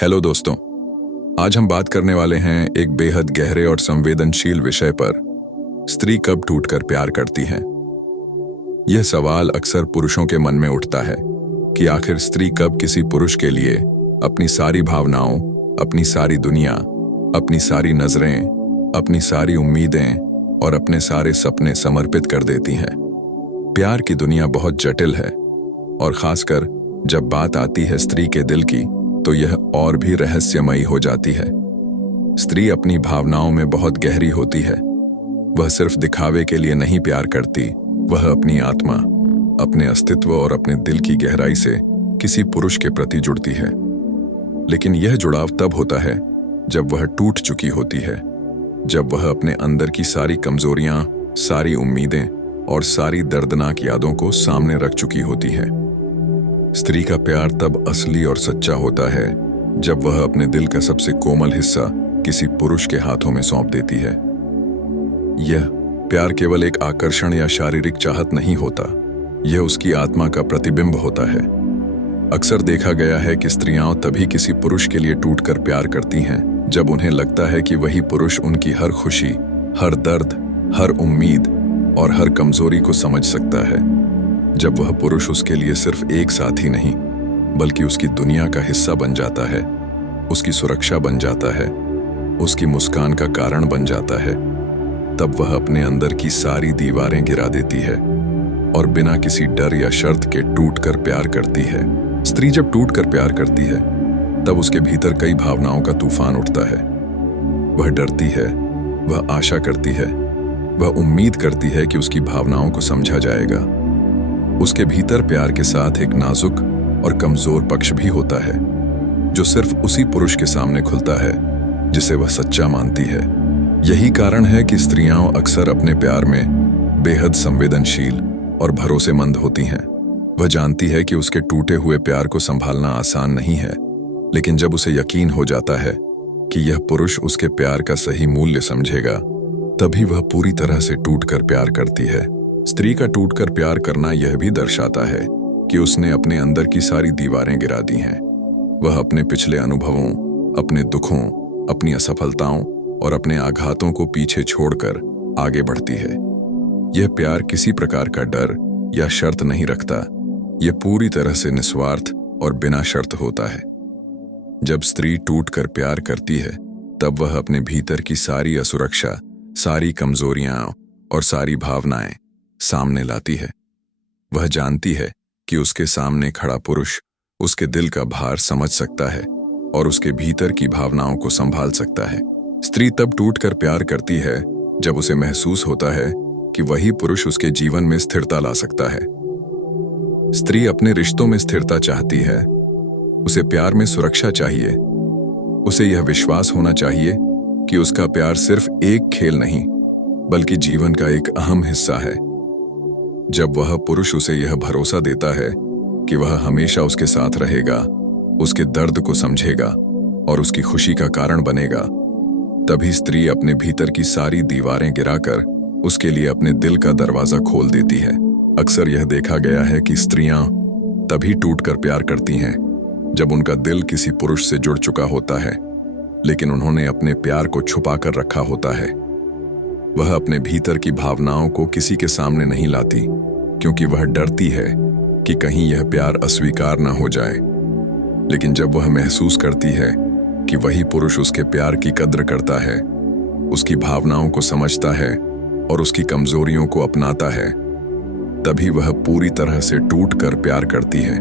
Hello दोस्तों, आज हम बात करने वाले हैं एक बेहद गहरे और संवेदनशील विषय पर। स्त्री कब टूटकर प्यार करती है। यह सवाल अक्सर पुरुषों के मन में उठता है कि आखिर स्त्री कब किसी पुरुष के लिए अपनी सारी भावनाओं, अपनी सारी दुनिया, अपनी सारी नजरें, अपनी सारी उम्मीदें और अपने सारे सपने समर्पित कर देती है। प्यार की दुनिया बहुत जटिल है और खासकर जब बात आती है स्त्री के दिल की तो यह और भी रहस्यमयी हो जाती है। स्त्री अपनी भावनाओं में बहुत गहरी होती है। वह सिर्फ दिखावे के लिए नहीं प्यार करती, वह अपनी आत्मा, अपने अस्तित्व और अपने दिल की गहराई से किसी पुरुष के प्रति जुड़ती है। लेकिन यह जुड़ाव तब होता है जब वह टूट चुकी होती है, जब वह अपने अंदर की सारी कमजोरियां, सारी उम्मीदें और सारी दर्दनाक यादों को सामने रख चुकी होती है। स्त्री का प्यार तब असली और सच्चा होता है जब वह अपने दिल का सबसे कोमल हिस्सा किसी पुरुष के हाथों में सौंप देती है। यह प्यार केवल एक आकर्षण या शारीरिक चाहत नहीं होता, यह उसकी आत्मा का प्रतिबिंब होता है। अक्सर देखा गया है कि स्त्रियां तभी किसी पुरुष के लिए टूटकर प्यार करती हैं जब उन्हें लगता है कि वही पुरुष उनकी हर खुशी, हर दर्द, हर उम्मीद और हर कमजोरी को समझ सकता है। जब वह पुरुष उसके लिए सिर्फ एक साथी नहीं बल्कि उसकी दुनिया का हिस्सा बन जाता है, उसकी सुरक्षा बन जाता है, उसकी मुस्कान का कारण बन जाता है, तब वह अपने अंदर की सारी दीवारें गिरा देती है और बिना किसी डर या शर्त के टूटकर प्यार करती है। स्त्री जब टूटकर प्यार करती है तब उसके भीतर कई भावनाओं का तूफान उठता है। वह डरती है, वह आशा करती है, वह उम्मीद करती है कि उसकी भावनाओं को समझा जाएगा। उसके भीतर प्यार के साथ एक नाजुक और कमजोर पक्ष भी होता है जो सिर्फ उसी पुरुष के सामने खुलता है जिसे वह सच्चा मानती है। यही कारण है कि स्त्रियां अक्सर अपने प्यार में बेहद संवेदनशील और भरोसेमंद होती हैं। वह जानती है कि उसके टूटे हुए प्यार को संभालना आसान नहीं है, लेकिन जब उसे यकीन हो जाता है कि यह पुरुष उसके प्यार का सही मूल्य समझेगा, तभी वह पूरी तरह से टूटकर प्यार करती है। स्त्री का टूटकर प्यार करना यह भी दर्शाता है कि उसने अपने अंदर की सारी दीवारें गिरा दी हैं। वह अपने पिछले अनुभवों, अपने दुखों, अपनी असफलताओं और अपने आघातों को पीछे छोड़कर आगे बढ़ती है। यह प्यार किसी प्रकार का डर या शर्त नहीं रखता, यह पूरी तरह से निस्वार्थ और बिना शर्त होता है। जब स्त्री टूटकर प्यार करती है तब वह अपने भीतर की सारी असुरक्षा, सारी कमजोरियां और सारी भावनाएं सामने लाती है। वह जानती है कि उसके सामने खड़ा पुरुष उसके दिल का भार समझ सकता है और उसके भीतर की भावनाओं को संभाल सकता है। स्त्री तब टूटकर प्यार करती है जब उसे महसूस होता है कि वही पुरुष उसके जीवन में स्थिरता ला सकता है। स्त्री अपने रिश्तों में स्थिरता चाहती है, उसे प्यार में सुरक्षा चाहिए, उसे यह विश्वास होना चाहिए कि उसका प्यार सिर्फ एक खेल नहीं बल्कि जीवन का एक अहम हिस्सा है। जब वह पुरुष उसे यह भरोसा देता है कि वह हमेशा उसके साथ रहेगा, उसके दर्द को समझेगा और उसकी खुशी का कारण बनेगा, तभी स्त्री अपने भीतर की सारी दीवारें गिराकर उसके लिए अपने दिल का दरवाजा खोल देती है। अक्सर यह देखा गया है कि स्त्रियां तभी टूटकर प्यार करती हैं जब उनका दिल किसी पुरुष से जुड़ चुका होता है, लेकिन उन्होंने अपने प्यार को छुपा कर रखा होता है। वह अपने भीतर की भावनाओं को किसी के सामने नहीं लाती क्योंकि वह डरती है कि कहीं यह प्यार अस्वीकार न हो जाए। लेकिन जब वह महसूस करती है कि वही पुरुष उसके प्यार की कद्र करता है, उसकी भावनाओं को समझता है और उसकी कमजोरियों को अपनाता है, तभी वह पूरी तरह से टूटकर प्यार करती है।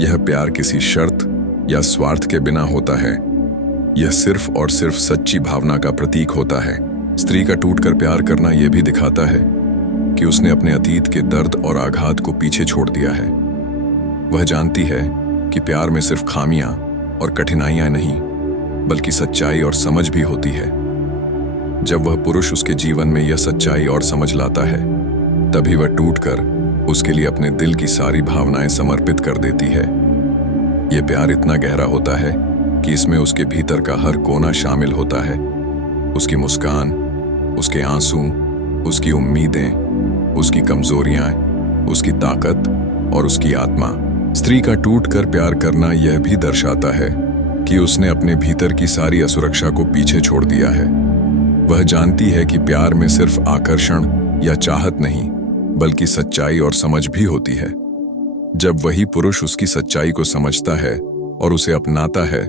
यह प्यार किसी शर्त या स्वार्थ के बिना होता है, यह सिर्फ और सिर्फ सच्ची भावना का प्रतीक होता है। स्त्री का टूटकर प्यार करना यह भी दिखाता है कि उसने अपने अतीत के दर्द और आघात को पीछे छोड़ दिया है। वह जानती है कि प्यार में सिर्फ खामियां और कठिनाइयां नहीं बल्कि सच्चाई और समझ भी होती है। जब वह पुरुष उसके जीवन में यह सच्चाई और समझ लाता है, तभी वह टूटकर उसके लिए अपने दिल की सारी भावनाएं समर्पित कर देती है। यह प्यार इतना गहरा होता है कि इसमें उसके भीतर का हर कोना शामिल होता है। उसकी मुस्कान, उसके आंसू, उसकी उम्मीदें, उसकी कमजोरियां, उसकी ताकत और उसकी आत्मा। स्त्री का टूटकर प्यार करना यह भी दर्शाता है कि उसने अपने भीतर की सारी असुरक्षा को पीछे छोड़ दिया है। वह जानती है कि प्यार में सिर्फ आकर्षण या चाहत नहीं, बल्कि सच्चाई और समझ भी होती है। जब वही पुरुष उसकी सच्चाई को समझता है और उसे अपनाता है,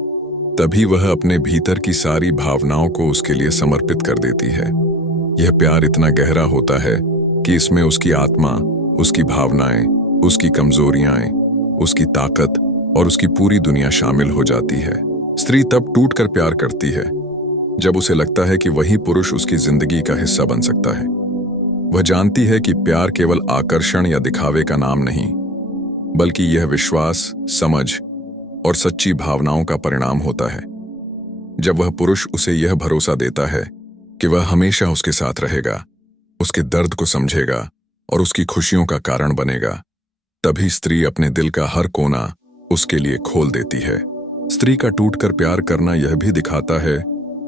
तभी वह अपने भीतर की सारी भावनाओं को उसके लिए समर्पित कर देती है। यह प्यार इतना गहरा होता है कि इसमें उसकी आत्मा, उसकी भावनाएं, उसकी कमजोरियां, उसकी ताकत और उसकी पूरी दुनिया शामिल हो जाती है। स्त्री तब टूटकर प्यार करती है जब उसे लगता है कि वही पुरुष उसकी जिंदगी का हिस्सा बन सकता है। वह जानती है कि प्यार केवल आकर्षण या दिखावे का नाम नहीं, बल्कि यह विश्वास, समझ और सच्ची भावनाओं का परिणाम होता है। जब वह पुरुष उसे यह भरोसा देता है कि वह हमेशा उसके साथ रहेगा, उसके दर्द को समझेगा और उसकी खुशियों का कारण बनेगा, तभी स्त्री अपने दिल का हर कोना उसके लिए खोल देती है। स्त्री का टूटकर प्यार करना यह भी दिखाता है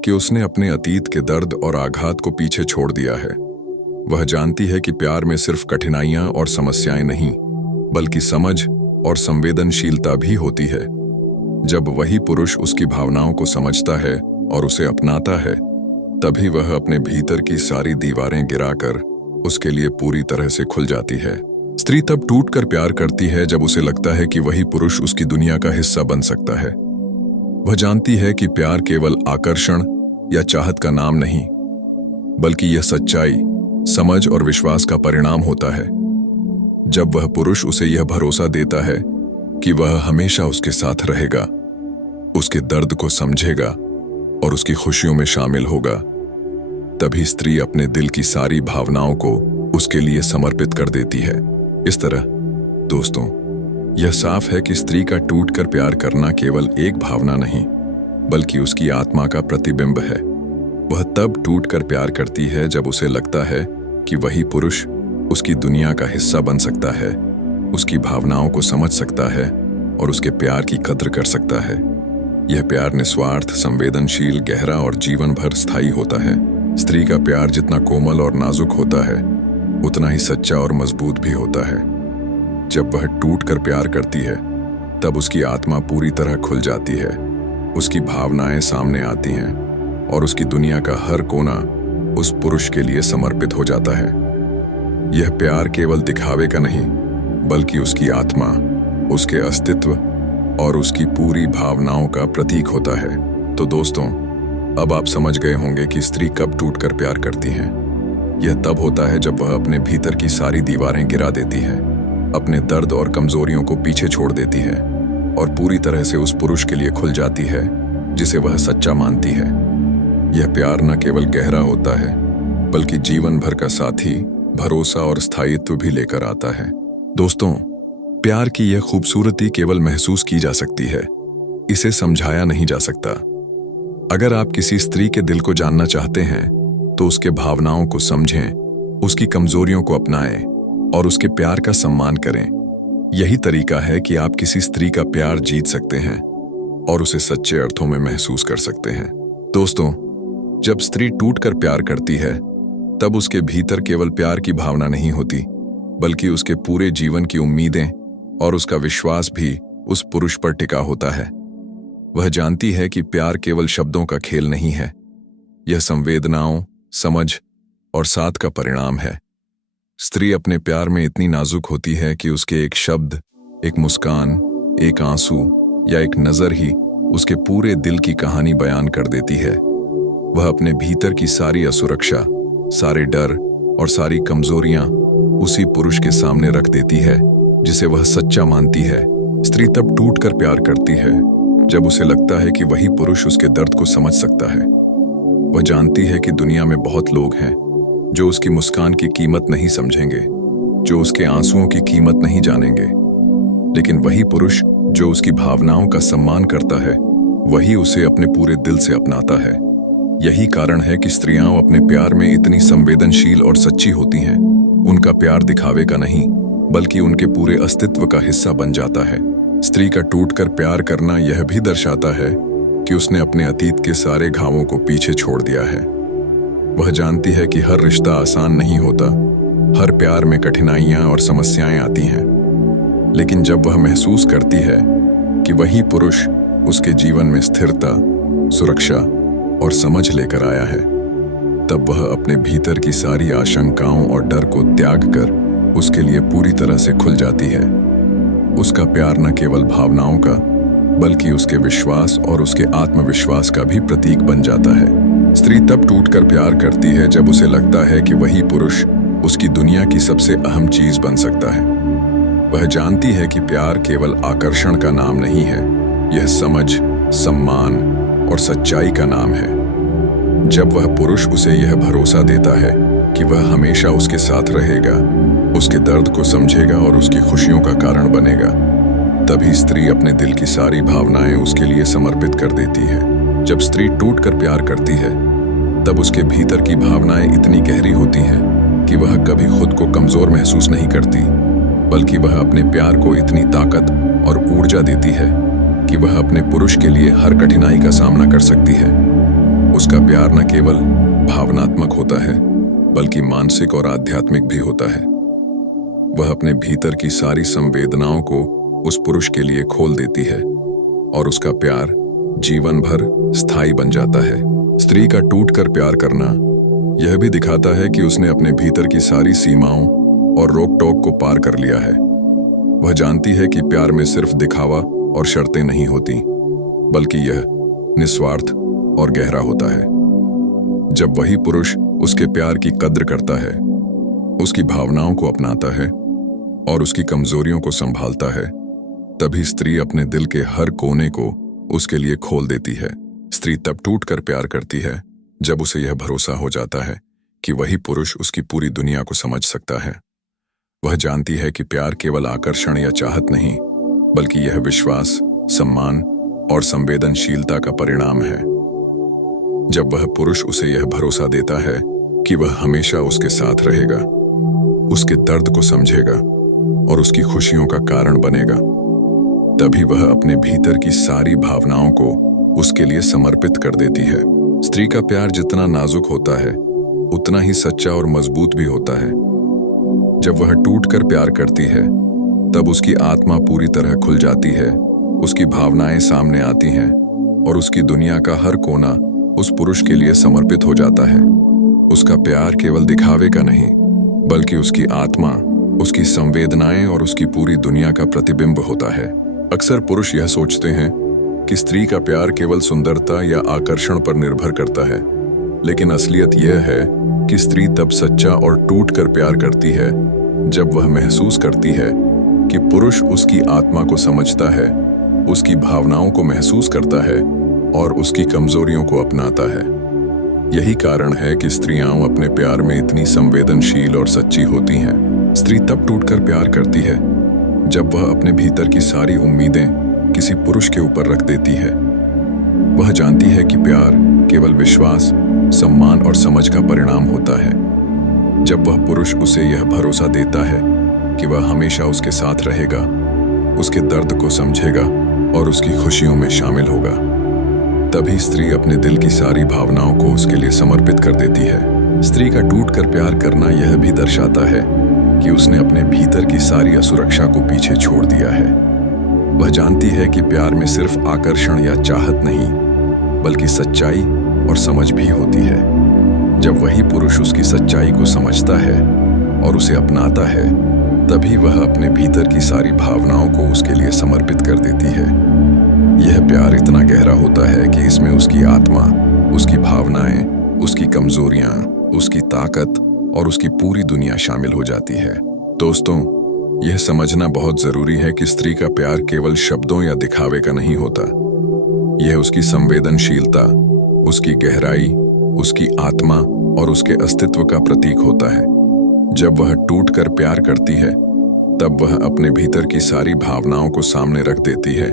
कि उसने अपने अतीत के दर्द और आघात को पीछे छोड़ दिया है। वह जानती है कि प्यार में सिर्फ कठिनाइयां और समस्याएं नहीं, बल्कि समझ और संवेदनशीलता भी होती है। जब वही पुरुष उसकी भावनाओं को समझता है और उसे अपनाता है, तभी वह अपने भीतर की सारी दीवारें गिराकर उसके लिए पूरी तरह से खुल जाती है। स्त्री तब टूटकर प्यार करती है जब उसे लगता है कि वही पुरुष उसकी दुनिया का हिस्सा बन सकता है। वह जानती है कि प्यार केवल आकर्षण या चाहत का नाम नहीं, बल्कि यह सच्चाई, समझ और विश्वास का परिणाम होता है। जब वह पुरुष उसे यह भरोसा देता है कि वह हमेशा उसके साथ रहेगा, उसके दर्द को समझेगा और उसकी खुशियों में शामिल होगा, तभी स्त्री अपने दिल की सारी भावनाओं को उसके लिए समर्पित कर देती है। इस तरह दोस्तों, यह साफ है कि स्त्री का टूटकर प्यार करना केवल एक भावना नहीं, बल्कि उसकी आत्मा का प्रतिबिंब है। वह तब टूटकर प्यार करती है जब उसे लगता है कि वही पुरुष उसकी दुनिया का हिस्सा बन सकता है, उसकी भावनाओं को समझ सकता है और उसके प्यार की कद्र कर सकता है। यह प्यार निस्वार्थ, संवेदनशील, गहरा और जीवन भर स्थायी होता है। स्त्री का प्यार जितना कोमल और नाजुक होता है, उतना ही सच्चा और मजबूत भी होता है। जब वह टूटकर प्यार करती है, तब उसकी आत्मा पूरी तरह खुल जाती है, उसकी भावनाएं सामने आती हैं और उसकी दुनिया का हर कोना उस पुरुष के लिए समर्पित हो जाता है। यह प्यार केवल दिखावे का नहीं, बल्कि उसकी आत्मा, उसके अस्तित्व और उसकी पूरी भावनाओं का प्रतीक होता है। तो दोस्तों, अब आप समझ गए होंगे कि स्त्री कब टूटकर प्यार करती है। यह तब होता है जब वह अपने भीतर की सारी दीवारें गिरा देती है, अपने दर्द और कमजोरियों को पीछे छोड़ देती है और पूरी तरह से उस पुरुष के लिए खुल जाती है जिसे वह सच्चा मानती है। यह प्यार न केवल गहरा होता है, बल्कि जीवन भर का साथी, भरोसा और स्थायित्व भी लेकर आता है। दोस्तों, प्यार की यह खूबसूरती केवल महसूस की जा सकती है, इसे समझाया नहीं जा सकता। अगर आप किसी स्त्री के दिल को जानना चाहते हैं, तो उसके भावनाओं को समझें, उसकी कमजोरियों को अपनाएं और उसके प्यार का सम्मान करें। यही तरीका है कि आप किसी स्त्री का प्यार जीत सकते हैं और उसे सच्चे अर्थों में महसूस कर सकते हैं। दोस्तों, जब स्त्री टूटकर प्यार करती है, तब उसके भीतर केवल प्यार की भावना नहीं होती, बल्कि उसके पूरे जीवन की उम्मीदें और उसका विश्वास भी उस पुरुष पर टिका होता है। वह जानती है कि प्यार केवल शब्दों का खेल नहीं है, यह संवेदनाओं, समझ और साथ का परिणाम है। स्त्री अपने प्यार में इतनी नाजुक होती है कि उसके एक शब्द, एक मुस्कान, एक आंसू या एक नजर ही उसके पूरे दिल की कहानी बयान कर देती है। वह अपने भीतर की सारी असुरक्षा, सारे डर और सारी कमजोरियां उसी पुरुष के सामने रख देती है जिसे वह सच्चा मानती है। स्त्री तब टूटकर प्यार करती है जब उसे लगता है कि वही पुरुष उसके दर्द को समझ सकता है। वह जानती है कि दुनिया में बहुत लोग हैं जो उसकी मुस्कान की कीमत नहीं समझेंगे, जो उसके आंसुओं की कीमत नहीं जानेंगे, लेकिन वही पुरुष जो उसकी भावनाओं का सम्मान करता है, वही उसे अपने पूरे दिल से अपनाता है। यही कारण है कि स्त्रियां अपने प्यार में इतनी संवेदनशील और सच्ची होती हैं। उनका प्यार दिखावे का नहीं, बल्कि उनके पूरे अस्तित्व का हिस्सा बन जाता है। स्त्री का टूटकर प्यार करना यह भी दर्शाता है कि उसने अपने अतीत के सारे घावों को पीछे छोड़ दिया है। वह जानती है कि हर रिश्ता आसान नहीं होता, हर प्यार में कठिनाइयां और समस्याएं आती हैं, लेकिन जब वह महसूस करती है कि वही पुरुष उसके जीवन में स्थिरता, सुरक्षा और समझ लेकर आया है, तब वह अपने भीतर की सारी आशंकाओं और डर को त्याग कर उसके लिए पूरी तरह से खुल जाती है। उसका प्यार न केवल भावनाओं का बल्कि उसके विश्वास और उसके आत्मविश्वास का भी प्रतीक बन जाता है। स्त्री तब टूटकर प्यार करती है जब उसे लगता है कि वही पुरुष उसकी दुनिया की सबसे अहम चीज बन सकता है। वह जानती है कि प्यार केवल आकर्षण का नाम नहीं है, यह समझ, सम्मान और सच्चाई का नाम है। जब वह पुरुष उसे यह भरोसा देता है कि वह हमेशा उसके साथ रहेगा, उसके दर्द को समझेगा और उसकी खुशियों का कारण बनेगा, तभी स्त्री अपने दिल की सारी भावनाएं उसके लिए समर्पित कर देती है। जब स्त्री टूटकर प्यार करती है, तब उसके भीतर की भावनाएं इतनी गहरी होती हैं कि वह कभी खुद को कमजोर महसूस नहीं करती, बल्कि वह अपने प्यार को इतनी ताकत और ऊर्जा देती है कि वह अपने पुरुष के लिए हर कठिनाई का सामना कर सकती है। उसका प्यार न केवल भावनात्मक होता है, बल्कि मानसिक और आध्यात्मिक भी होता है। वह अपने भीतर की सारी संवेदनाओं को उस पुरुष के लिए खोल देती है और उसका प्यार जीवन भर स्थायी बन जाता है। स्त्री का टूटकर प्यार करना यह भी दिखाता है कि उसने अपने भीतर की सारी सीमाओं और रोक टोक को पार कर लिया है। वह जानती है कि प्यार में सिर्फ दिखावा और शर्तें नहीं होती, बल्कि यह निस्वार्थ और गहरा होता है। जब वही पुरुष उसके प्यार की कद्र करता है, उसकी भावनाओं को अपनाता है और उसकी कमजोरियों को संभालता है, तभी स्त्री अपने दिल के हर कोने को उसके लिए खोल देती है। स्त्री तब टूटकर प्यार करती है जब उसे यह भरोसा हो जाता है कि वही पुरुष उसकी पूरी दुनिया को समझ सकता है। वह जानती है कि प्यार केवल आकर्षण या चाहत नहीं, बल्कि यह विश्वास, सम्मान और संवेदनशीलता का परिणाम है। जब वह पुरुष उसे यह भरोसा देता है कि वह हमेशा उसके साथ रहेगा, उसके दर्द को समझेगा और उसकी खुशियों का कारण बनेगा, तभी वह अपने भीतर की सारी भावनाओं को उसके लिए समर्पित कर देती है। स्त्री का प्यार जितना नाजुक होता है, उतना ही सच्चा और मजबूत भी होता है। जब वह टूटकर प्यार करती है, तब उसकी आत्मा पूरी तरह खुल जाती है, उसकी भावनाएं सामने आती हैं और उसकी दुनिया का हर कोना उस पुरुष के लिए समर्पित हो जाता है। उसका प्यार केवल दिखावे का नहीं, बल्कि उसकी आत्मा, उसकी संवेदनाएं और उसकी पूरी दुनिया का प्रतिबिंब होता है। अक्सर पुरुष यह सोचते हैं कि स्त्री का प्यार केवल सुंदरता या आकर्षण पर निर्भर करता है, लेकिन असलियत यह है कि स्त्री तब सच्चा और टूटकर प्यार करती है जब वह महसूस करती है कि पुरुष उसकी आत्मा को समझता है, उसकी भावनाओं को महसूस करता है और उसकी कमजोरियों को अपनाता है। यही कारण है कि स्त्रियां अपने प्यार में इतनी संवेदनशील और सच्ची होती हैं। स्त्री तब टूटकर प्यार करती है जब वह अपने भीतर की सारी उम्मीदें किसी पुरुष के ऊपर रख देती है। वह जानती है कि प्यार केवल विश्वास, सम्मान और समझ का परिणाम होता है। जब वह पुरुष उसे यह भरोसा देता है कि वह हमेशा उसके साथ रहेगा, उसके दर्द को समझेगा और उसकी खुशियों में शामिल होगा, तभी स्त्री अपने दिल की सारी भावनाओं को उसके लिए समर्पित कर देती है। स्त्री का टूटकर प्यार करना यह भी दर्शाता है कि उसने अपने भीतर की सारी असुरक्षा को पीछे छोड़ दिया है। वह जानती है कि प्यार में सिर्फ आकर्षण या चाहत नहीं, बल्कि सच्चाई और समझ भी होती है। जब वही पुरुष उसकी सच्चाई को समझता है और उसे अपनाता है, तभी वह अपने भीतर की सारी भावनाओं को उसके लिए समर्पित कर देती है। यह प्यार इतना गहरा होता है कि इसमें उसकी आत्मा, उसकी भावनाएं, उसकी कमजोरियां, उसकी ताकत और उसकी पूरी दुनिया शामिल हो जाती है। दोस्तों, यह समझना बहुत जरूरी है कि स्त्री का प्यार केवल शब्दों या दिखावे का नहीं होता। यह उसकी संवेदनशीलता, उसकी गहराई, उसकी आत्मा और उसके अस्तित्व का प्रतीक होता है। जब वह टूटकर प्यार करती है, तब वह अपने भीतर की सारी भावनाओं को सामने रख देती है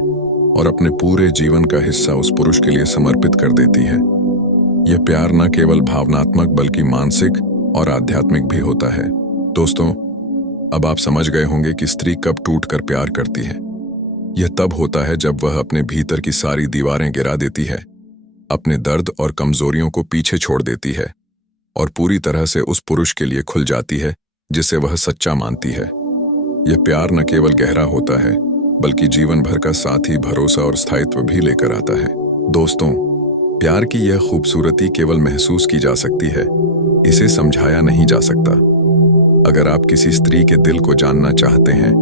और अपने पूरे जीवन का हिस्सा उस पुरुष के लिए समर्पित कर देती है। यह प्यार न केवल भावनात्मक बल्कि मानसिक और आध्यात्मिक भी होता है। दोस्तों, अब आप समझ गए होंगे कि स्त्री कब टूटकर प्यार करती है। यह तब होता है जब वह अपने भीतर की सारी दीवारें गिरा देती है, अपने दर्द और कमजोरियों को पीछे छोड़ देती है और पूरी तरह से उस पुरुष के लिए खुल जाती है जिसे वह सच्चा मानती है। यह प्यार न केवल गहरा होता है, बल्कि जीवन भर का साथी, भरोसा और स्थायित्व भी लेकर आता है। दोस्तों, प्यार की यह खूबसूरती केवल महसूस की जा सकती है, इसे समझाया नहीं जा सकता। अगर आप किसी स्त्री के दिल को जानना चाहते हैं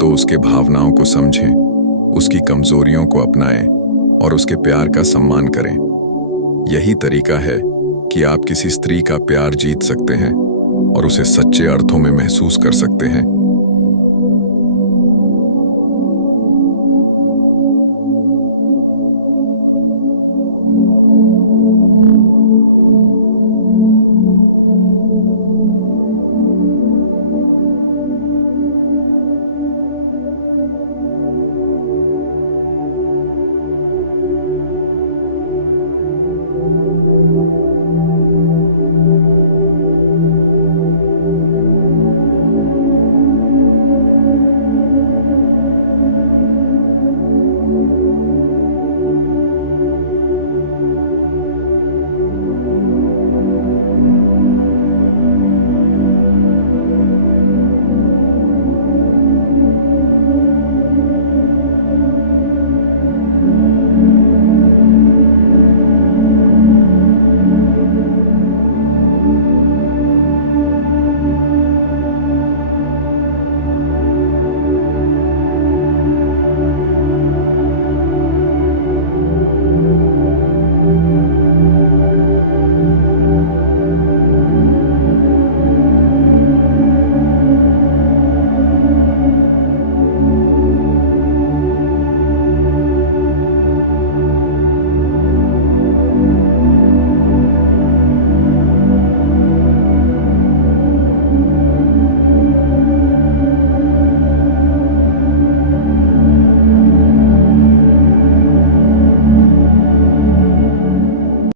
तो उसके भावनाओं को समझें, उसकी कमजोरियों को अपनाएं और उसके प्यार का सम्मान करें। यही तरीका है कि आप किसी स्त्री का प्यार जीत सकते हैं और उसे सच्चे अर्थों में महसूस कर सकते हैं।